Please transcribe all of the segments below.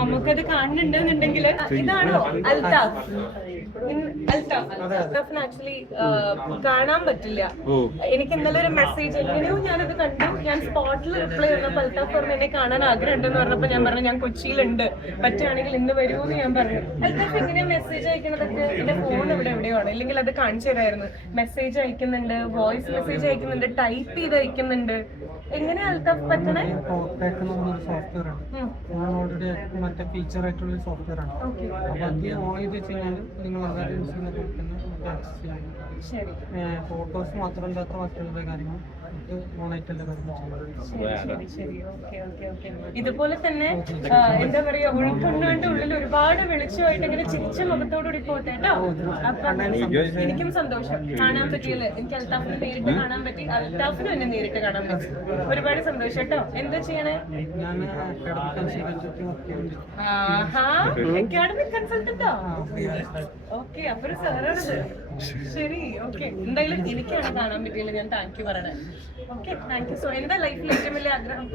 നമുക്കത് കാണുന്നുണ്ടെന്നുണ്ടെങ്കിൽ ഇതാണോ? അൽതാഫ്. അൽതാഫ്. അൽതാഫിന് ആക്ച്വലി കാണാൻ പറ്റില്ല. എനിക്ക് ഇന്നലെ ഒരു മെസ്സേജ് എങ്ങനെയോ ഞാനത് കണ്ടു. ഞാൻ സ്പോട്ടിൽ റിപ്ലൈ ചെയ്തപ്പോൾ അൽത്താഫ് പറഞ്ഞു എന്നെ കാണാൻ ആഗ്രഹം ഉണ്ടെന്ന് പറഞ്ഞപ്പോൾ ഞാൻ പറഞ്ഞു ഞാൻ കൊച്ചിയിലുണ്ട്. പറ്റുകയാണെങ്കിൽ ഇന്ന് വരുമോ ഞാൻ പറഞ്ഞു. അൽത്താഫ് ഇങ്ങനെ മെസ്സേജ് അയക്കുന്നതൊക്കെ എന്റെ ഫോൺ ഇവിടെ എവിടെയാണ് ഇല്ലെങ്കിൽ അത് കാണിച്ചു തരായിരുന്നു. മെസ്സേജ് അയക്കുന്നുണ്ട് വോയിസ് മെസ്സേജ് അയക്കുന്നുണ്ട് ടൈപ്പ് ചെയ്ത് അയക്കുന്നുണ്ട്. എങ്ങനെ അൽത്താഫ് പറ്റണേ? ടോപ്പാക്ക് എന്ന് പറഞ്ഞൊരു സോഫ്റ്റ്വെയർ ആണ്. ഞാൻ ഓൾറെഡി മറ്റേ ഫീച്ചർ ആയിട്ടുള്ള ഒരു സോഫ്റ്റ്വെയർ ആണ്. Okay. അപ്പോൾ അത് ഓൺ ചെയ്ത് വെച്ച് കഴിഞ്ഞാൽ നിങ്ങൾ അതായത് യൂസ് ചെയ്യുന്ന പോലെ തന്നെ നമുക്ക് ആക്സസ് ചെയ്യാം ഫോട്ടോസ് മാത്രമല്ലാത്ത മറ്റുള്ള കാര്യങ്ങൾ. ഇതുപോലെ തന്നെ എന്താ പറയാ ഉൾക്കൊണ്ടുകൊണ്ട് ഉള്ളിൽ ഒരുപാട് വെളിച്ചമായിട്ട് ഇങ്ങനെ ചിരിച്ച മുഖത്തോടുകൂടി പോട്ടെ കേട്ടോ അപ്പം എനിക്കും സന്തോഷം. കാണാൻ പറ്റിയല്ലേ? എനിക്ക് അൽത്താഫിനെ നേരിട്ട് കാണാൻ പറ്റി. അൽത്താഫിനും എന്നെ നേരിട്ട് കാണാൻ പറ്റി. ഒരുപാട് സന്തോഷം കേട്ടോ. എന്താ ചെയ്യണേ? അക്കാഡമിക് കൺസൾട്ടന്റോ ഓക്കെ അപ്പൊ ഒരു ശരി ഓക്കെ എന്തായാലും എനിക്കാണ് കാണാൻ പറ്റിയില്ല ഞാൻ താങ്ക് യു പറയണേ. ഓക്കെ താങ്ക് യു സോ എന്താ ലൈഫിൽ ഏറ്റവും വലിയ ആഗ്രഹം?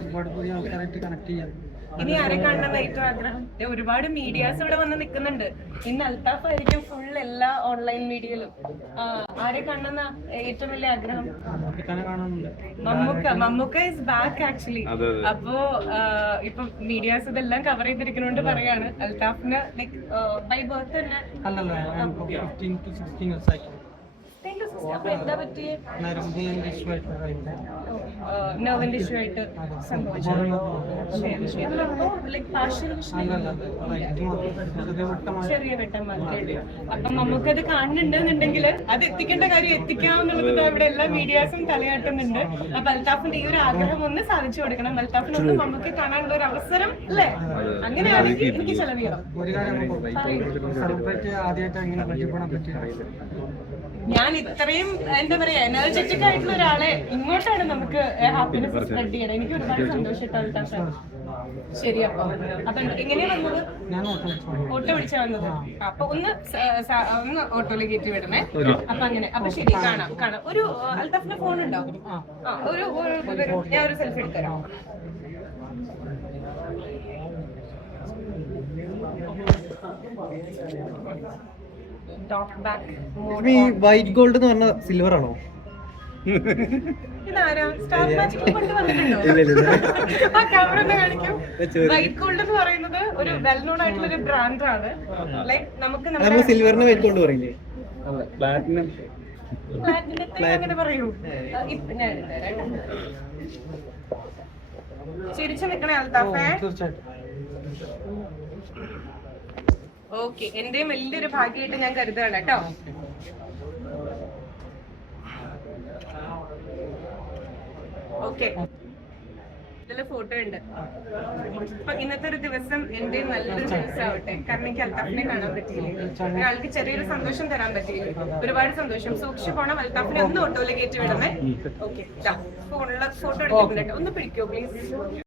ഒരുപാട് കണക്ട് ചെയ്യാൻ. ഇനി ആരെ കാണണം ഏറ്റവും ആഗ്രഹം? ദേ ഒരുപാട് മീഡിയാസ് ഇവിടെ വന്ന് നിൽക്കുന്നുണ്ട്. ഇന്ന് അൽത്താഫ് ആയിരിക്കും ഫുൾ എല്ലാ ഓൺലൈൻ മീഡിയയിലും ആരെ കാണണം ഏറ്റവും വലിയ ആഗ്രഹം? Mammukka. Mammukka is back actually. അപ്പോ ഇപ്പൊ മീഡിയാസ് ഇതെല്ലാം കവർ ചെയ്തിരിക്കുന്നോണ്ട് പറയാണ്. അൽത്താഫിന് ലൈക് ബൈ ബർത്ത് തന്നെ. നെർവിന്റെ ഇഷ്യൂ ആയിട്ട് സംഭവിച്ചു ചെറിയ വെട്ടം മാത്രമേ അപ്പൊ നമുക്കത് കാണുന്നുണ്ടെന്നുണ്ടെങ്കിൽ അത് എത്തിക്കേണ്ട കാര്യം എത്തിക്കാമെന്നുള്ളത് അവിടെ ഇവിടെ എല്ലാ മീഡിയാസും തലയാട്ടുന്നുണ്ട് അപ്പൊ അൽതാഫിന്റെ ഈ ഒരു ആഗ്രഹം ഒന്ന് സാധിച്ചു കൊടുക്കണം. അൽത്താഫിനൊന്ന് നമുക്ക് കാണാനുള്ള ഒരു അവസരം അല്ലേ? അങ്ങനെയാണെങ്കിൽ എനിക്ക് ചെലവ് ചെയ്യണം ഒരു കാര്യം സെലിബ്രേറ്റ് ആദ്യമായിട്ട് എങ്ങനെ പരിചയപ്പെടാൻ പറ്റിയ ഞാൻ ഇത്രയും എന്താ പറയാ എനർജറ്റിക് ആയിട്ടുള്ള ഒരാളെ ഇങ്ങോട്ടാണ് നമുക്ക് ഹാപ്പിനെസ് സ്പ്രെഡ് ചെയ്യണം. എനിക്ക് ഒരുപാട് സന്തോഷം ശരി അപ്പൊ അപ്പൊ എങ്ങനെയാ വന്നത്? ഞാൻ ഓട്ടോ വിളിച്ചു. വന്നത്? അപ്പൊ ഒന്ന് ഒന്ന് ഓട്ടോയിൽ കയറ്റി വിടണേ. അപ്പൊ അങ്ങനെ. അപ്പൊ ശരി കാണാം കാണാം. ഒരു ആ, ഫോൺ ഉണ്ടോ ഒരു ഞാൻ ഒരു സെൽഫി എടുത്തരാം. ഈ വൈറ്റ് ഗോൾഡ് എന്ന് പറഞ്ഞ സിൽവർ ആണോ? വൈറ്റ് ഗോൾഡ് എന്ന് പറയുന്നത് ഒരു വെൽ നോൺ ആയിട്ടുള്ള ഒരു ബ്രാൻഡ് ആണ് ലൈക്ക് നമുക്ക് നമ്മൾ സിൽവറിനെ വൈറ്റ് ഗോൾഡ് പറയില്ലേ? പ്ലാറ്റിനം അങ്ങനെ പറയൂ. ചിരിച്ചു അൽത്താഫേ ഓക്കെ എന്റെയും വലിയൊരു ഭാഗ്യമായിട്ട് ഞാൻ കരുതുകയാണ് കേട്ടോ. ഓക്കെ. ഇതിലെ ഫോട്ടോ ഉണ്ട്. അപ്പൊ ഇന്നത്തെ ഒരു ദിവസം എന്റെ നല്ലൊരു ദിവസം ആവട്ടെ. കാരണം എനിക്ക് അൽത്താഫിനെ കാണാൻ പറ്റിയില്ല. ഒരാൾക്ക് ചെറിയൊരു സന്തോഷം തരാൻ പറ്റിയില്ല. ഒരുപാട് സന്തോഷം. സൂക്ഷിച്ചു പോണം. അൽത്താഫിനെ ഒന്ന് ഓട്ടോയിലേക്ക് കയറ്റി വിടണേ. ഓക്കെ ഫോണിലെ ഫോട്ടോ എടുക്കുന്നുണ്ട് ഒന്ന് പിടിക്കോ പ്ലീസ്